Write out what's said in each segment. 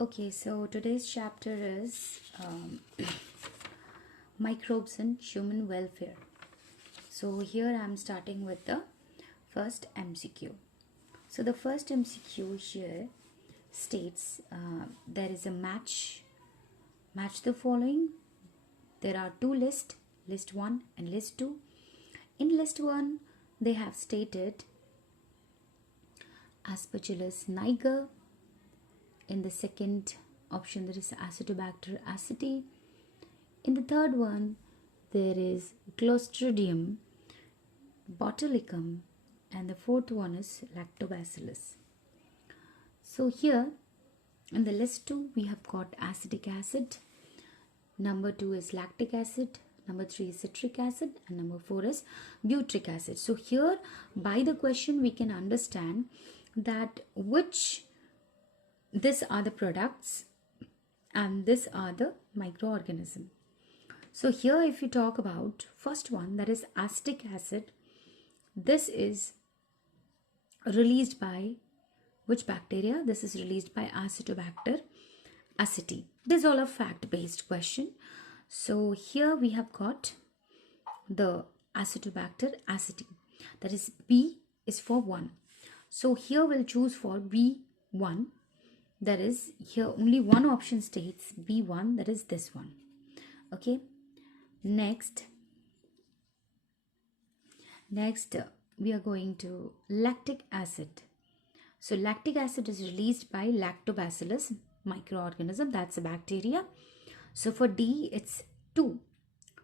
Okay, so today's chapter is microbes and human welfare. So here I'm starting with the first MCQ. So the first MCQ here states there is a match the following. There are two lists, list 1 and list 2. In list 1 they have stated Aspergillus niger. In the second option there is Acetobacter aceti. In the third one there is Clostridium botulicum, and the fourth one is Lactobacillus. So here in the list 2 we have got acetic acid, number 2 is lactic acid, number 3 is citric acid, and number 4 is butyric acid. So here by the question we can understand that which these are the products and these are the microorganism. So here if you talk about first one, that is acetic acid, this is released by which bacteria? This is released by Acetobacter aceti. This is all a fact based question. So here we have got the Acetobacter aceti, that is B is for 1. So here we'll choose for B1. That is, here only one option states B1, that is this one. Okay, next we are going to lactic acid. So lactic acid is released by Lactobacillus microorganism, that's a bacteria. So for D it's 2.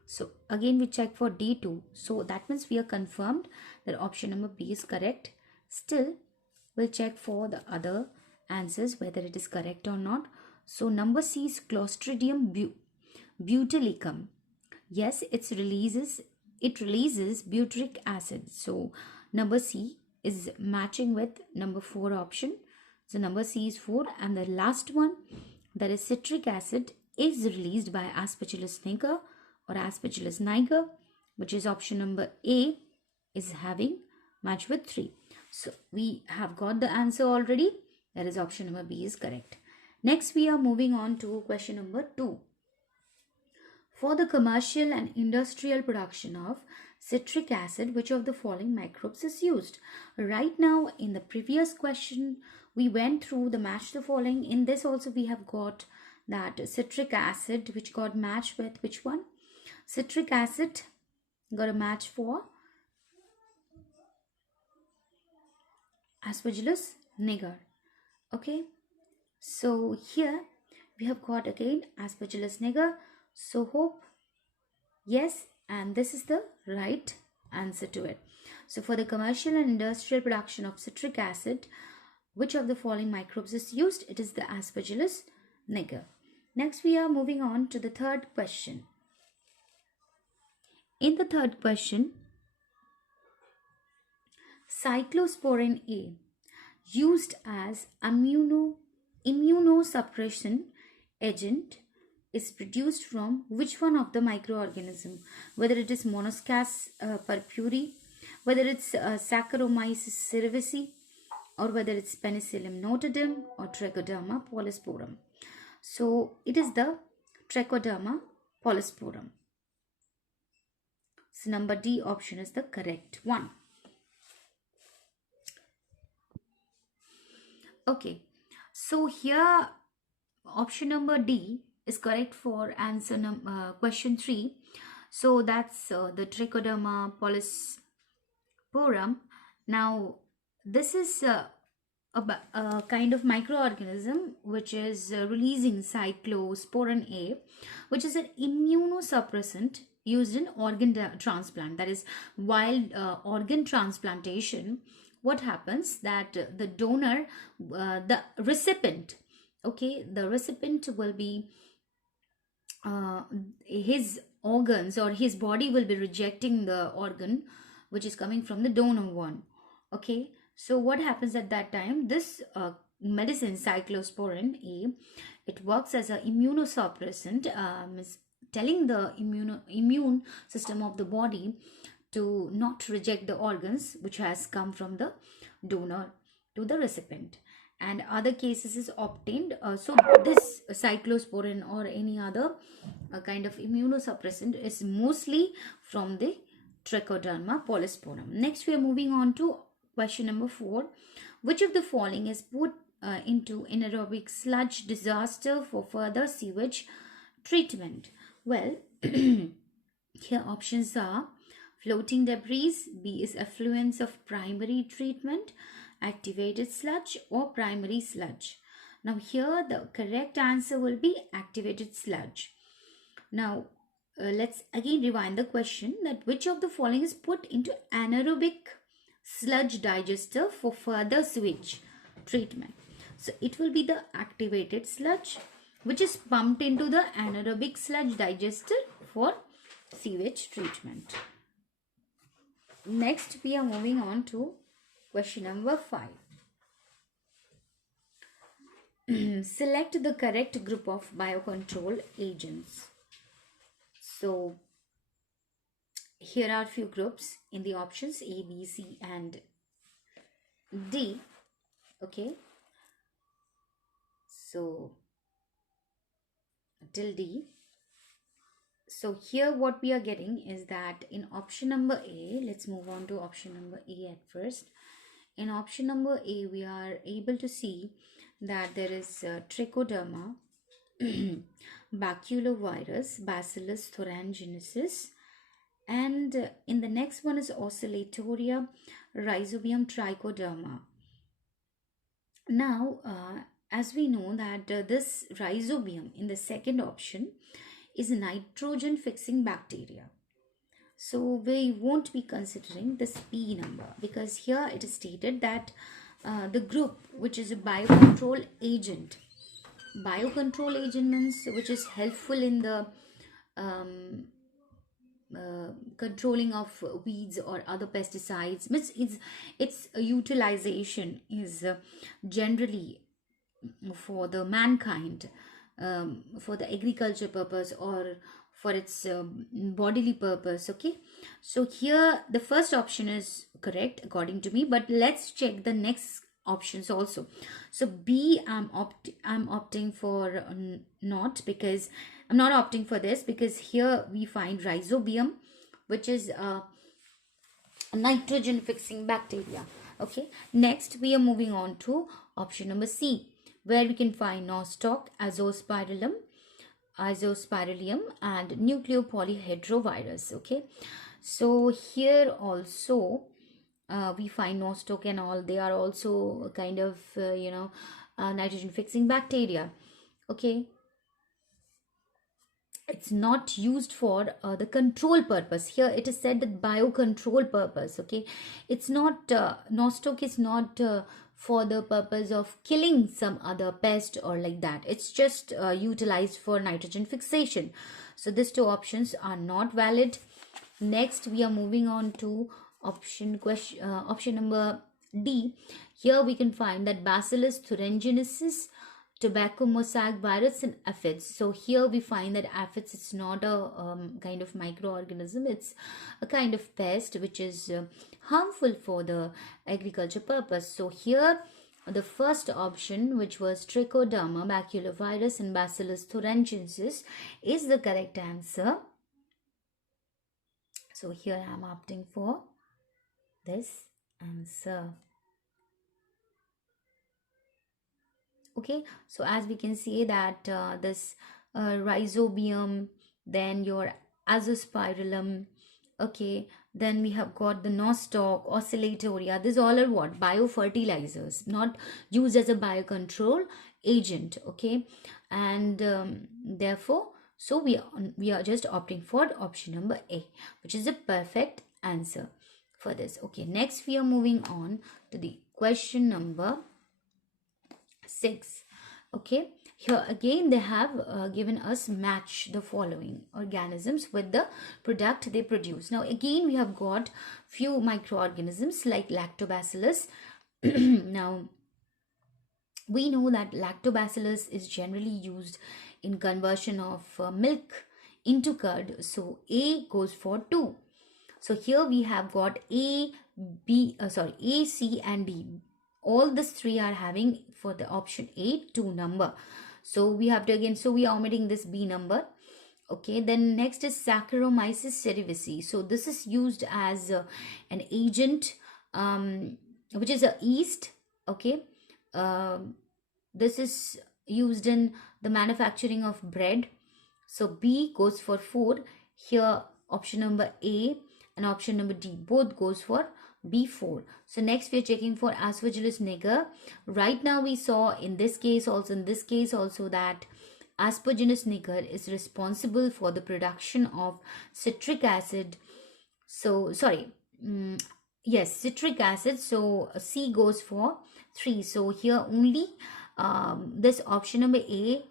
So again we check for D2. So that means we are confirmed that option number B is correct. Still we'll check for the other answers whether it is correct or not. So number C is Clostridium botulicum. Yes, it releases butyric acid. So number C is matching with number 4 option. So number C is 4, and the last one, that is citric acid, is released by Aspergillus niger or Aspergillus niger, which is option number A, is having match with 3. So we have got the answer already. That is option number B is correct. Next we are moving on to question number 2. For the commercial and industrial production of citric acid, which of the following microbes is used? Right now in the previous question we went through the match the following. In this also we have got that citric acid which got matched with which one? Citric acid got a match for Aspergillus niger. Okay, so here we have got again Aspergillus niger. So hope yes, and this is the right answer to it. So for the commercial and industrial production of citric acid, which of the following microbes is used? It is the Aspergillus niger. Next we are moving on to the third question. In the third question, cyclosporin A used as immunosuppression agent is produced from which one of the microorganism? Whether it is Monoscas purpuri, whether it's Saccharomyces cerevisiae, or whether it's Penicillium notorum or Trichoderma polysporum. So it is the Trichoderma polysporum. So number D option is the correct one. Okay, so here option number D is correct for answer question 3. So that's the Trichoderma polysporum. Now this is a kind of microorganism which is releasing cyclosporin A, which is an immunosuppressant used in organ transplant. That is, while organ transplantation, what happens that the donor, the recipient, okay, the recipient will be his organs or his body will be rejecting the organ which is coming from the donor one. Okay, so what happens at that time? This medicine cyclosporin A, it works as an immunosuppressant, is telling the immune system of the body to not reject the organs which has come from the donor to the recipient. and other cases is obtained. So this cyclosporin or any other kind of immunosuppressant is mostly from the Trichoderma polysporum. Next, we are moving on to question number 4. Which of the following is put into anaerobic sludge disaster for further sewage treatment? Well, here options are floating debris, B is effluents of primary treatment, activated sludge or primary sludge. Now here the correct answer will be activated sludge. Now let's again rewind the question, that which of the following is put into anaerobic sludge digester for further sewage treatment. So it will be the activated sludge, which is pumped into the anaerobic sludge digester for sewage treatment. Next, we are moving on to question number 5. Select the correct group of biocontrol agents. So here are few groups in the options A, B, C and D. Okay, so till D. So here what we are getting is that in option number A, let's move on to option number A at first. In option number A, we are able to see that there is Trichoderma, baculovirus, Bacillus thuringiensis, and in the next one is Oscillatoria, Rhizobium trichoderma. Now, as we know that this rhizobium in the second option is nitrogen fixing bacteria. So we won't be considering this P number, because here it is stated that the group which is a biocontrol agent. Biocontrol agent means which is helpful in the controlling of weeds or other pesticides. Means its utilization is generally for the mankind, for the agriculture purpose or for its bodily purpose. Okay, so here the first option is correct according to me, but let's check the next options also. So B, I'm opting for not, because I'm not opting for this, because here we find rhizobium, which is a nitrogen fixing bacteria. Okay, next we are moving on to option number C, where we can find nostoc, azospirillum and nucleopolyhedrovirus. Okay, so here also we find nostoc and all, they are also kind of nitrogen fixing bacteria. Okay, it's not used for the control purpose. Here it is said that biocontrol purpose. Okay, it's not nostoc is not for the purpose of killing some other pest or like that. It's just utilized for nitrogen fixation. So these two options are not valid. Next we are moving on to option number D. Here we can find that Bacillus thuringiensis, tobacco mosaic virus and aphids. So here we find that aphids, it's not a kind of microorganism, it's a kind of pest which is harmful for the agriculture purpose. So here the first option, which was Trichoderma, baculovirus and Bacillus thuringiensis, is the correct answer. So here I am opting for this answer. Okay, so as we can see that this rhizobium, then your azospirillum, okay, then we have got the nostoc, oscillatoria. These all are what? Biofertilizers, not used as a biocontrol agent. Okay, and therefore, so we are just opting for option number A, which is the perfect answer for this. Okay, next we are moving on to the question number 6. Okay, here again they have given us match the following organisms with the product they produce. Now again we have got few microorganisms like lactobacillus. Now we know that lactobacillus is generally used in conversion of milk into curd. So A goes for 2. So here we have got A, C and D. all these three are having for the option A 2 number. So we have to again, so we are omitting this B number. Okay, then next is Saccharomyces cerevisiae. So this is used as an agent, which is a yeast. Okay, this is used in the manufacturing of bread. So B goes for 4. Here option number A and option number D both goes for B4. So next we are checking for Aspergillus niger. Right now we saw in this case also that Aspergillus niger is responsible for the production of citric acid. So sorry, yes, citric acid. So C goes for 3. So here only this option number A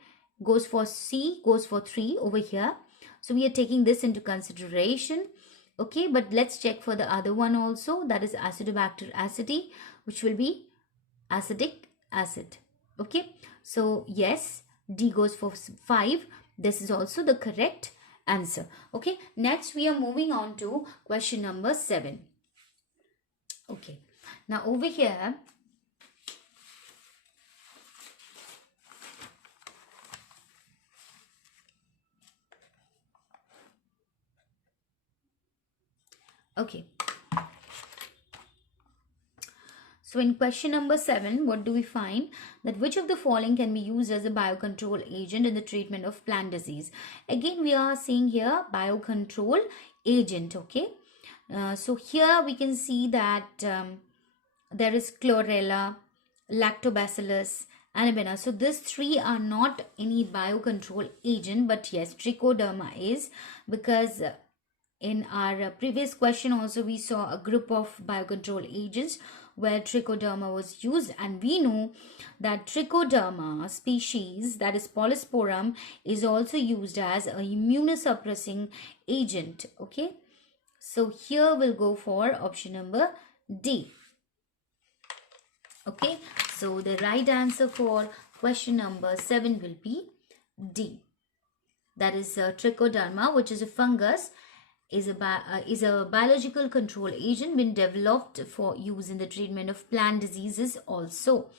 goes for C, goes for 3 over here. So we are taking this into consideration. Okay, but let's check for the other one also, that is Acidobacter aceti, which will be acetic acid. Okay, so yes, D goes for 5. This is also the correct answer. Okay, next we are moving on to question number 7. Okay, now over here, okay, so in question number 7, what do we find? That which of the following can be used as a biocontrol agent in the treatment of plant disease? Again, we are seeing here biocontrol agent. Okay, so here we can see that there is chlorella, lactobacillus, and so these three are not any biocontrol agent, but yes, trichoderma is, because in our previous question also we saw a group of biocontrol agents where trichoderma was used, and we know that trichoderma species, that is Polysporum, is also used as a immunosuppressing agent. Okay, so here we'll go for option number D. Okay, so the right answer for question number 7 will be D. That is trichoderma, which is a fungus, is a biological control agent been developed for use in the treatment of plant diseases also.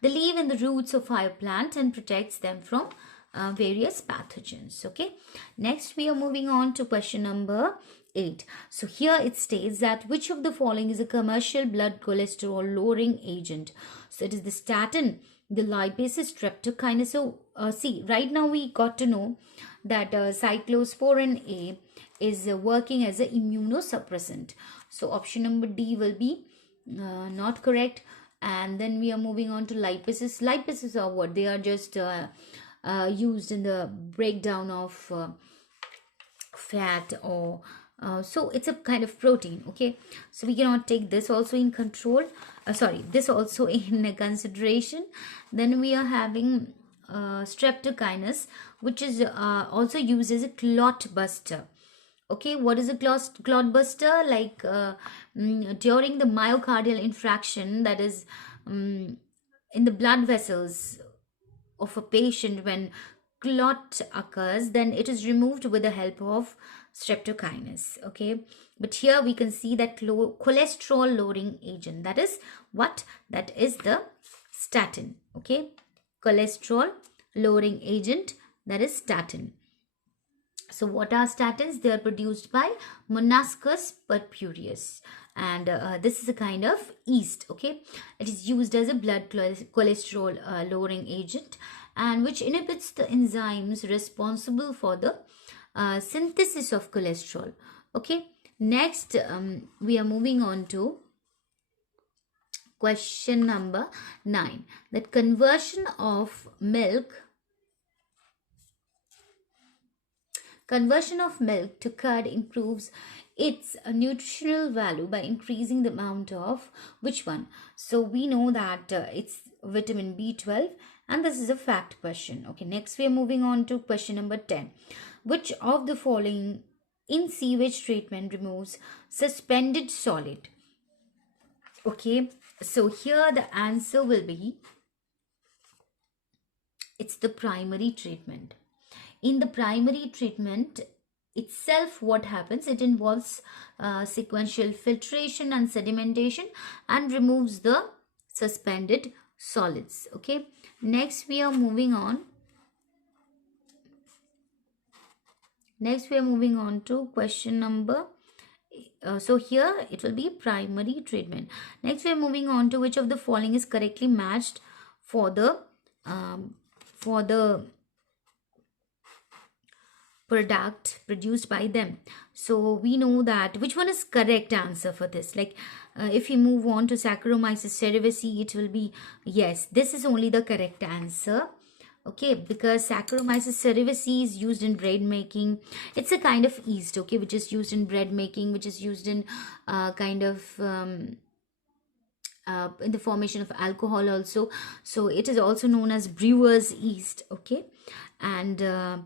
They live in the roots of higher plant and protects them from various pathogens. Okay, next we are moving on to question number 8. So here it states that which of the following is a commercial blood cholesterol lowering agent? So it is the statin, the lipase, streptokinase. So see, right now we got to know that cyclosporin A is working as an immunosuppressant. So option number D will be not correct. And then we are moving on to lipases. Lipases are what? They are just used in the breakdown of fat, or so it's a kind of protein. Okay, so we cannot take this also in control, this also in consideration. Then we are having streptokinase, which is also used as a clot buster. Okay, what is a clot buster? Like during the myocardial infarction, that is in the blood vessels of a patient, when clot occurs, then it is removed with the help of streptokinase. Okay, but here we can see that cholesterol lowering agent, that is what? That is the statin. Okay, cholesterol lowering agent, that is statin. So what are statins? They are produced by Monascus purpureus, and this is a kind of yeast. Okay, it is used as a blood cholesterol lowering agent, and which inhibits the enzymes responsible for the synthesis of cholesterol. Okay, next we are moving on to question number 9. That conversion of milk to curd improves its nutritional value by increasing the amount of which one? So we know that it's vitamin B12, and this is a fact question. Okay, next we are moving on to question number 10. Which of the following in sewage treatment removes suspended solid? Okay, so here the answer will be, it's the primary treatment. In the primary treatment itself, what happens? It involves sequential filtration and sedimentation and removes the suspended solids. Okay, next we are moving on. Next we are moving on to question number so here it will be primary treatment. Next we are moving on to which of the following is correctly matched for the um, for the product produced by them. So we know that which one is correct answer for this. Like if we move on to Saccharomyces cerevisiae, it will be yes, this is only the correct answer. Okay, because Saccharomyces cerevisiae is used in bread making. It's a kind of yeast, okay, which is used in bread making, which is used in in the formation of alcohol also. So it is also known as brewer's yeast. Okay, and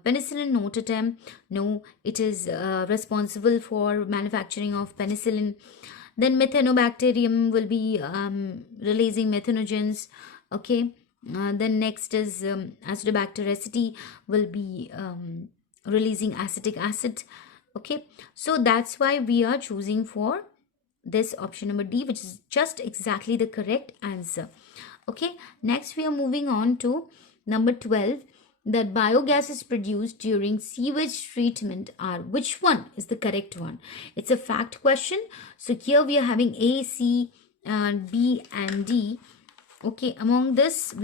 penicillin notatum, no, it is responsible for manufacturing of penicillin. Then methanobacterium will be releasing methanogens. Okay, then next is acidobacter aceti will be releasing acetic acid. Okay, so that's why we are choosing for this option number D, which is just exactly the correct answer. Okay, next we are moving on to number 12, that biogas is produced during sewage treatment are, which one is the correct one? It's a fact question. So here we are having A, C, and B and D. Okay, among this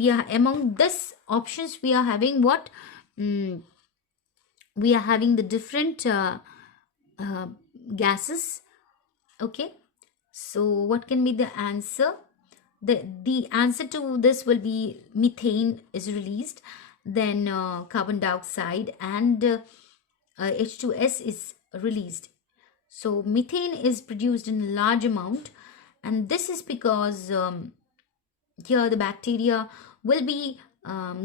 options we are having what? We are having the different gases. Okay, so what can be the answer? The answer to this will be methane is released, then carbon dioxide and H2S is released. So methane is produced in large amount, and this is because here the bacteria will be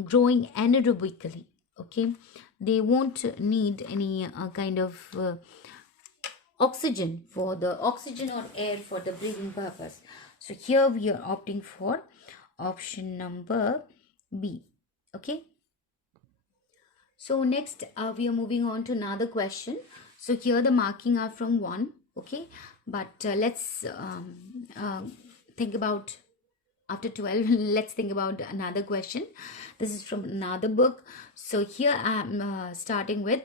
growing anaerobically. Okay, they won't need any kind of oxygen or air for the breathing purpose. So here we are opting for option number B. Okay, so next we are moving on to another question. So here the marking are from 1. Okay, but let's think about after 12. Let's think about another question. This is from another book. So here I'm starting with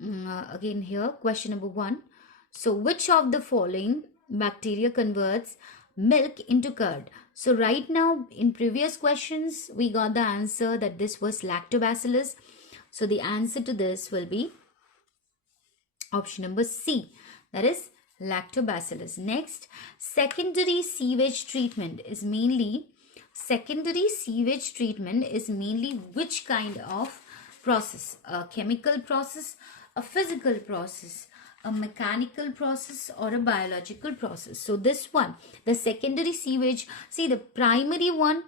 again here question number 1. So which of the following bacteria converts milk into curd? So right now in previous questions we got the answer that this was lactobacillus. So the answer to this will be option number C, that is lactobacillus. Next, secondary sewage treatment is mainly which kind of process? A chemical process, a physical process, a mechanical process, or a biological process? So this one, the secondary sewage, see the primary one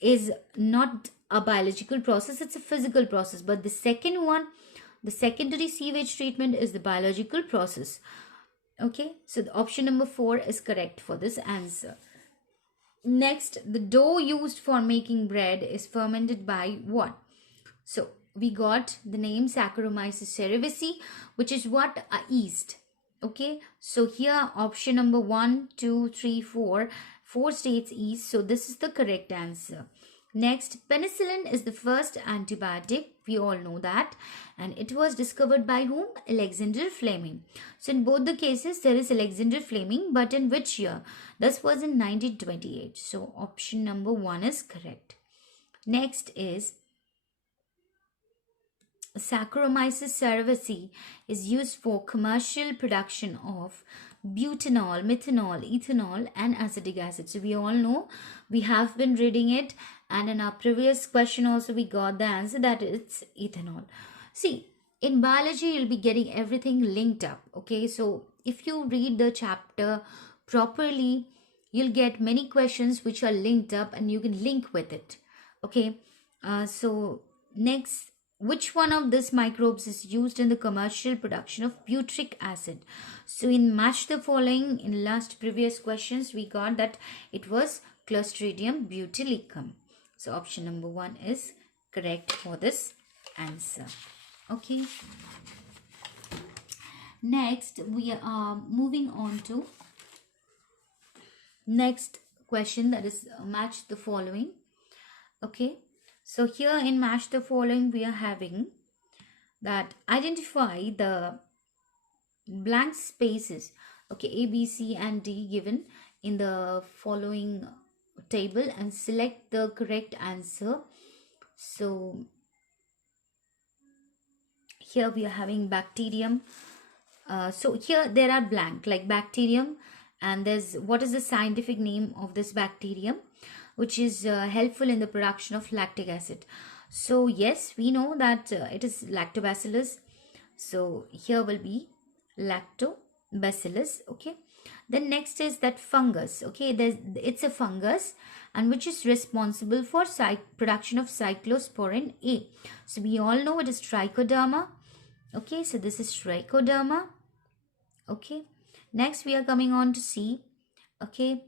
is not a biological process, it's a physical process, but the second one, the secondary sewage treatment, is the biological process. Okay, so the option number 4 is correct for this answer. Next, the dough used for making bread is fermented by what? So we got the name Saccharomyces cerevisiae, which is what? A yeast. Okay, so here option number 1, 2, 3, 4 states yeast, so this is the correct answer. Next, penicillin is the first antibiotic, we all know that, and it was discovered by whom? Alexander Fleming. So in both the cases there is Alexander Fleming, but in which year? This was in 1928. So option number 1 is correct. Next is Saccharomyces cerevisiae is used for commercial production of butanol, methanol, ethanol and acetic acid. So we all know, we have been reading it, and in our previous question also we got the answer that it's ethanol. See, in biology you'll be getting everything linked up. Okay, so if you read the chapter properly, you'll get many questions which are linked up and you can link with it. Okay, so next, which one of these microbes is used in the commercial production of butyric acid? So in match the following, in last previous questions we got that it was Clostridium butylicum. So option number 1 is correct for this answer. Okay, next we are moving on to next question, that is match the following. Okay, so here in match the following we are having that identify the blank spaces, okay, A, B, C and D given in the following table and select the correct answer. So here we are having bacterium. So here there are blank like bacterium, and there's what is the scientific name of this bacterium, which is helpful in the production of lactic acid. So yes, we know that it is lactobacillus. So here will be lactobacillus. Okay, then next is that fungus. Okay, it's a fungus and which is responsible for production of cyclosporin A. So we all know it is trichoderma. Okay, so this is trichoderma. Okay, next we are coming on to see. Okay,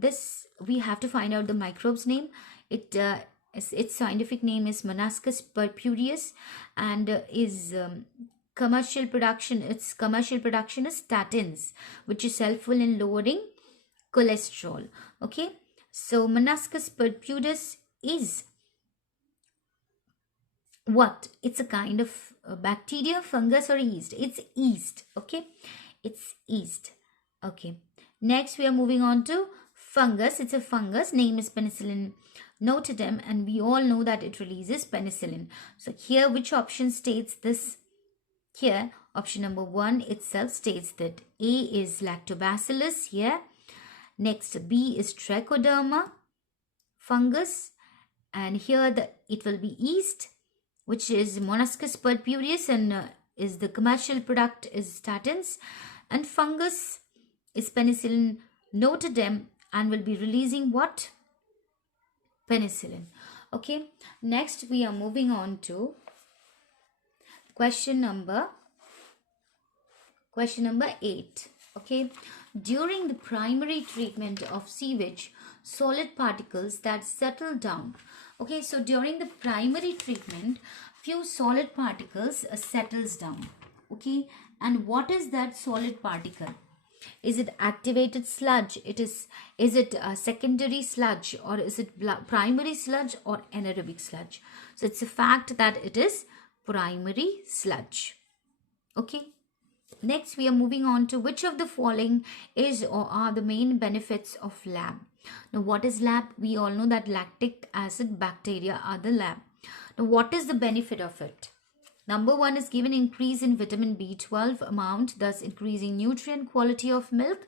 this we have to find out the microbe's name. Its scientific name is Monascus purpureus, and is commercial production. Its commercial production is statins, which is helpful in lowering cholesterol. Okay, so Monascus purpureus is what? It's a kind of bacteria, fungus or yeast. It's yeast. Okay, it's yeast. Okay, next we are moving on to fungus. It's a fungus, name is Penicillin notatum, and we all know that it releases penicillin. So here which option states this? Here option number 1 itself states that A is lactobacillus here. Next B is trichoderma fungus, and here it will be yeast, which is Monascus purpureus, and is the commercial product is statins, and fungus is Penicillin notatum and will be releasing what? Penicillin. Okay, next we are moving on to question number 8. Okay, during the primary treatment of sewage, solid particles that settle down. Okay, so during the primary treatment, few solid particles settles down. Okay, and what is that solid particle? Is it activated sludge? Is it a secondary sludge, or is it primary sludge or anaerobic sludge? So it's a fact that it is primary sludge. Okay, next we are moving on to which of the following is or are the main benefits of lab. Now what is lab? We all know that lactic acid bacteria are the lab. Now what is the benefit of it? Number 1 is given increase in vitamin B12 amount, thus increasing nutrient quality of milk.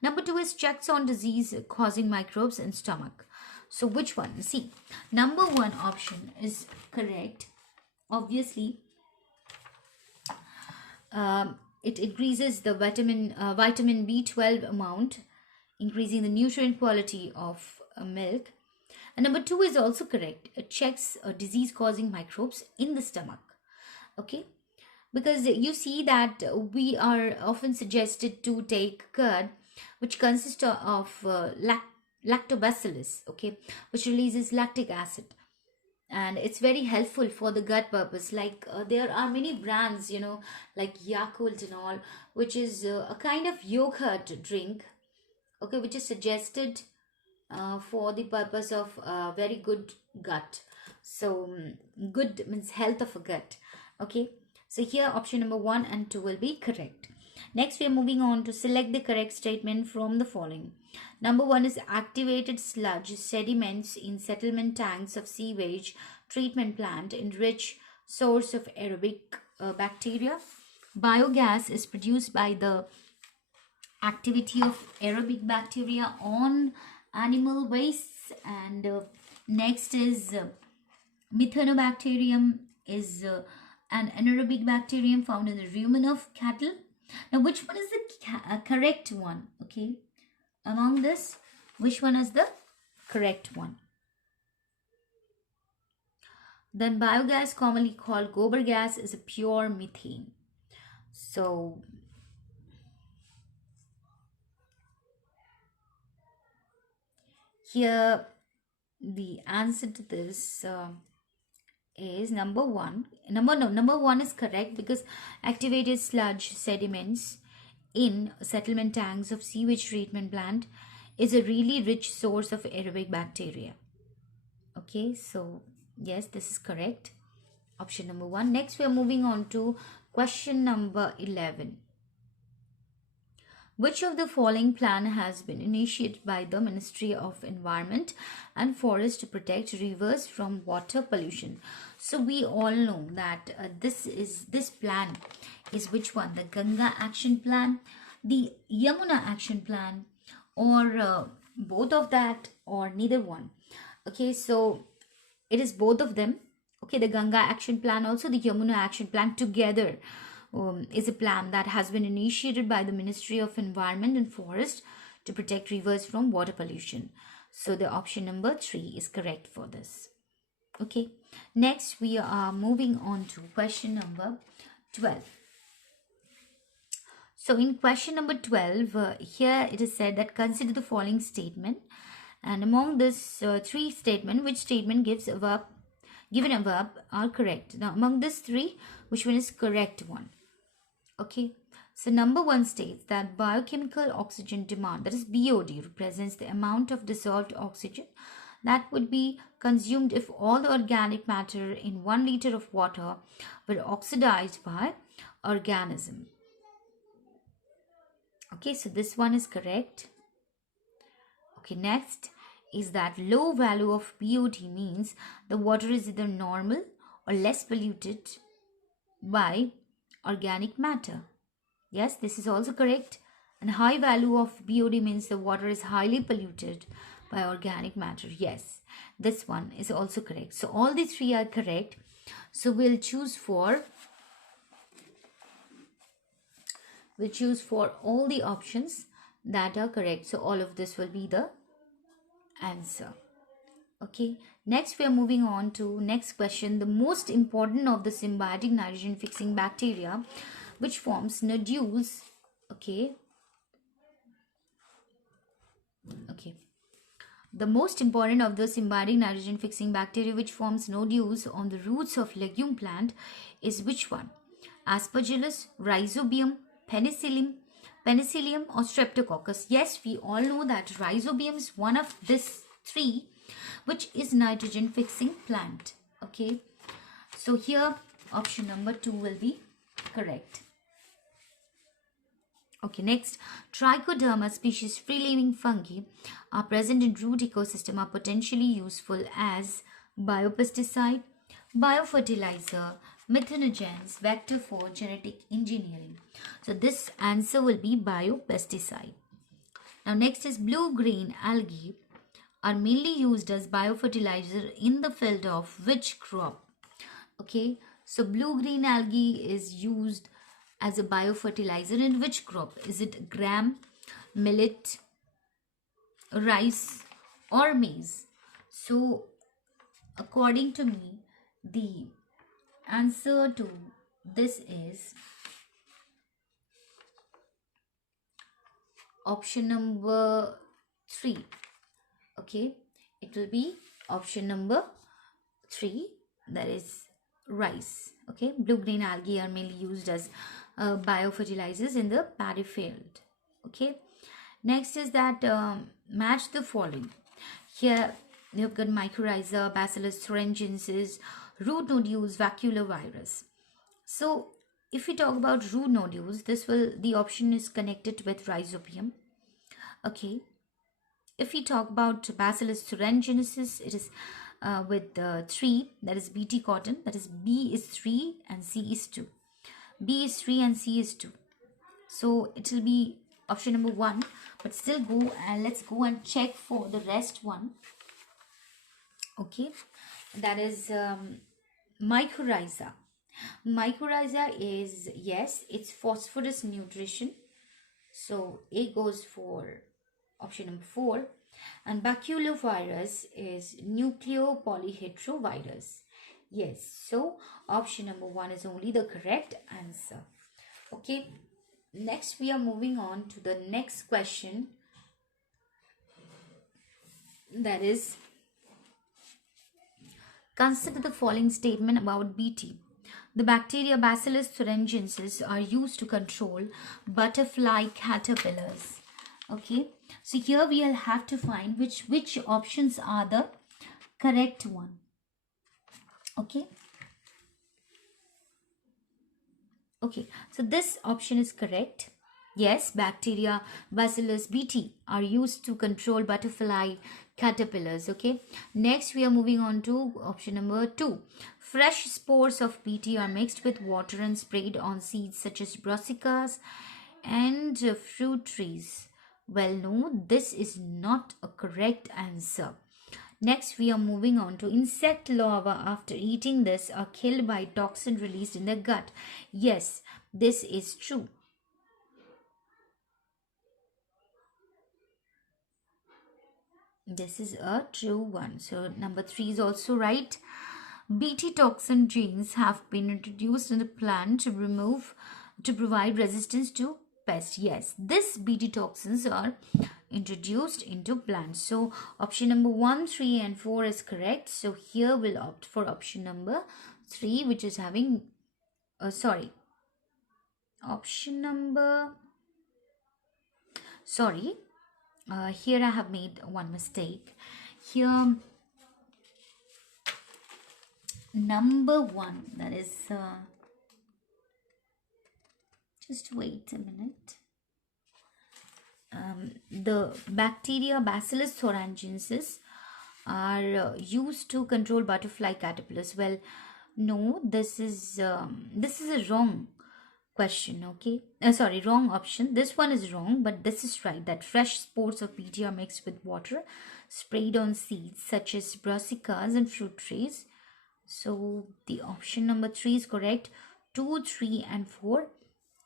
Number 2 is checks on disease causing microbes in stomach. So which one? See, number 1 option is correct. Obviously, it increases the vitamin B12 amount, increasing the nutrient quality of milk. And number 2 is also correct. It checks disease causing microbes in the stomach. Okay, because you see that we are often suggested to take curd, which consists of lactobacillus, okay, which releases lactic acid, and it's very helpful for the gut purpose. Like there are many brands, like Yakult and all, which is a kind of yogurt drink, okay, which is suggested for the purpose of very good gut. So good means health of a gut. Okay, so here option number 1 and 2 will be correct. Next we are moving on to select the correct statement from the following. Number 1 is activated sludge sediments in settlement tanks of sewage treatment plant enrich source of aerobic bacteria. Biogas is produced by the activity of aerobic bacteria on animal wastes. And next is Methanobacterium is an anaerobic bacterium found in the rumen of cattle. Now which one is the correct one? Okay, among this, which one is the correct one? Then biogas, commonly called gobar gas, is a pure methane. So here the answer to this is number 1. Number 1 is correct, because activated sludge sediments in settlement tanks of sewage treatment plant is a really rich source of aerobic bacteria. Okay, so yes, this is correct. Option number 1. Next, we are moving on to question number 11. Which of the following plan has been initiated by the Ministry of Environment and Forest to protect rivers from water pollution? So we all know that this plan is which one? The Ganga Action Plan, the Yamuna Action Plan, or both of that, or neither one. Okay, so it is both of them. Okay, the Ganga Action Plan, also the Yamuna Action Plan together is a plan that has been initiated by the Ministry of Environment and Forest to protect rivers from water pollution. So the option number 3 is correct for this. Okay, next we are moving on to question number 12. So in question number 12, here it is said that consider the following statement, and among this 3 statement, which statement given above are correct? Now among this 3, which one is correct one? Okay, so number 1 states that biochemical oxygen demand, that is BOD, represents the amount of dissolved oxygen that would be consumed if all the organic matter in 1 liter of water were oxidized by organism. Okay, so this one is correct. Okay, next is that low value of BOD means the water is either normal or less polluted by organic matter. Yes, this is also correct. And high value of BOD means the water is highly polluted by organic matter. Yes, this one is also correct. So all the 3 are correct. So we'll choose for all the options that are correct. So all of this will be the answer. Okay, next we are moving on to next question. The most important of the symbiotic nitrogen fixing bacteria which forms nodules. Okay, the most important of the symbiotic nitrogen fixing bacteria which forms nodules on the roots of legume plant is which one? Aspergillus, Rhizobium, Penicillium or Streptococcus? Yes, we all know that Rhizobium is one of these 3 which is nitrogen fixing plant. Okay, so here option number 2 will be correct. Okay, next, Trichoderma species free-living fungi are present in root ecosystem, are potentially useful as biopesticide, biofertilizer, methanogens, vector for genetic engineering. So this answer will be biopesticide. Now next is blue-green algae are mainly used as biofertilizer in the field of which crop? Okay, so blue-green algae is used as a biofertilizer in which crop? Is it gram, millet, rice or maize? So according to me, the answer to this is option number 3. Okay, it will be option number 3, that is rice. Okay, blue-green algae are mainly used as biofertilizers in the paddy field. Okay, next is that match the following. Here you have got mycorrhiza, Bacillus thuringiensis, root nodules, vacuolar. So if we talk about root nodules, the option is connected with Rhizobium. Okay, if we talk about Bacillus thuringiensis, it is with 3, that is Bt cotton, that is B is 3 and C is 2. B is 3 and C is 2. So it will be option number 1, but still let's go and check for the rest one. Okay, that is mycorrhiza. Mycorrhiza is, yes, it's phosphorus nutrition. So A goes for option number 4. And baculovirus is nucleopolyheterovirus. Yes, so option number 1 is only the correct answer. Okay, next we are moving on to the next question, that is, consider the following statement about Bt. The bacteria Bacillus thuringiensis are used to control butterfly caterpillars. Okay, so here we'll have to find which options are the correct one. Okay. Okay, so this option is correct. Yes, bacteria, bacillus, Bt are used to control butterfly caterpillars. Okay, next we are moving on to option number 2. Fresh spores of Bt are mixed with water and sprayed on seeds such as brassicas and fruit trees. Well, no, this is not a correct answer. Next, we are moving on to insect larvae after eating this are killed by toxin released in the gut. Yes, this is true. This is a true one. So number 3 is also right. Bt toxin genes have been introduced in the plant to provide resistance to pests. Yes, this Bt toxins are introduced into plants. So option number 1, 3 and 4 is correct. So here we'll opt for option number 3, which is having option number sorry here I have made one mistake. Here number 1, that is just wait a minute. The bacteria Bacillus thuringiensis are used to control butterfly caterpillars. Well, no, this is a wrong question. Okay, sorry, wrong option. This one is wrong, but this is right, that fresh spores of Bt are mixed with water sprayed on seeds such as brassicas and fruit trees. So the option number 3 is correct. 2, 3 and 4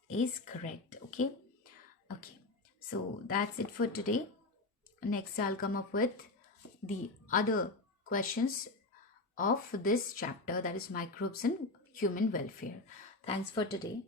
is correct. Okay. Okay, so that's it for today. Next I'll come up with the other questions of this chapter, that is microbes and human welfare. Thanks for today.